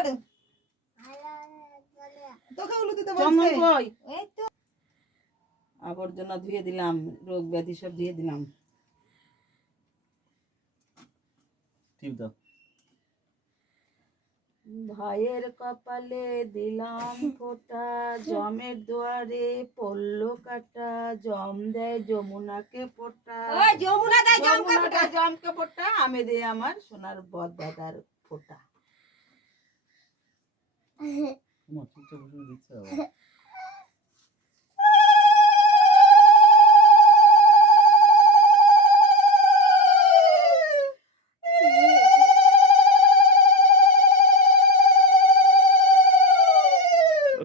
পড়ে তোকে হলুদ দিতে বলছে এই তো আবর্জনা ধুয়ে দিলাম, রোগ ব্যাধি সব ধুয়ে দিলাম। টিপ দাও। ভাইয়ের কপালে দিলাম ফোঁটা, জমের দুয়ারে পড়লো কাটা, জম দেয় যমুনাকে ফোঁটা, জমকে ফোঁটা, আমি দে আমার সোনার বদ দাদার ফোঁটা। তোমার চুপচাপ বসে দিচ্ছে আবার।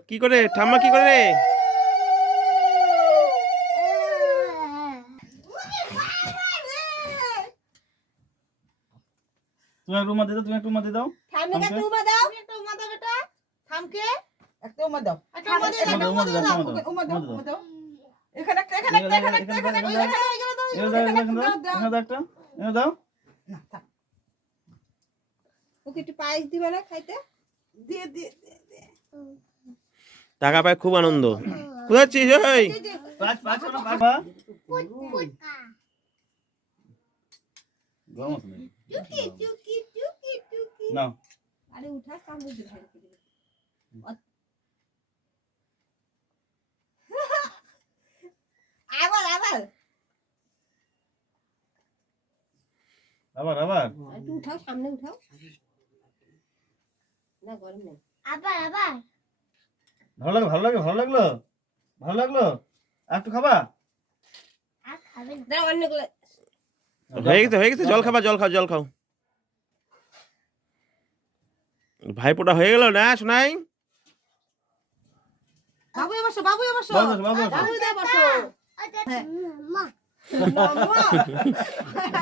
কি করে ঠাম্মা কি করে? তুমি একটু উমা দিয়ে দাও, তুমি একটু উমা দিয়ে দাও। থামকে একটা উমা দাও, একটা উমা দাও বেটা, থামকে একটা উমা দাও, একটা উমা দিয়ে দাও, উমা দাও, উমা দাও। এখানে একটা, এখানে একটা, এখানে একটা, এখানে একটা, এখানে একটা, এনে দাও। না থাক। ওকে একটু পায়েস দিবা না খাইতে? দিয়ে দিয়ে দিয়ে। টাকা পায় খুব আনন্দ। কোথায় আছিস ওই? পাঁচ পাঁচ না বাবা। গরম আছে নাকি? টুকি টুকি টুকি টুকি। নাও। আরে উঠা সামনে দিকে রেখে দিবি। আবার আবার আবার আবার। একটু উঠাও, সামনে উঠাও। না গরম নেই। আবার আবার ভালো লাগলো, ভালো লাগলো, ভালো লাগলো, ভালো লাগলো। আর একটু খাবা? আর খাবে না। দাও অন্যগুলো। হয়ে গেছে, জল খাবা, জল খাও, জল খাও। ভাইপোটা হয়ে গেল না শোনাই? বাবু বসো, বাবু বসো, বাবু বসো, বাবু বসো। বাবু বসো। আচ্ছা মা মামা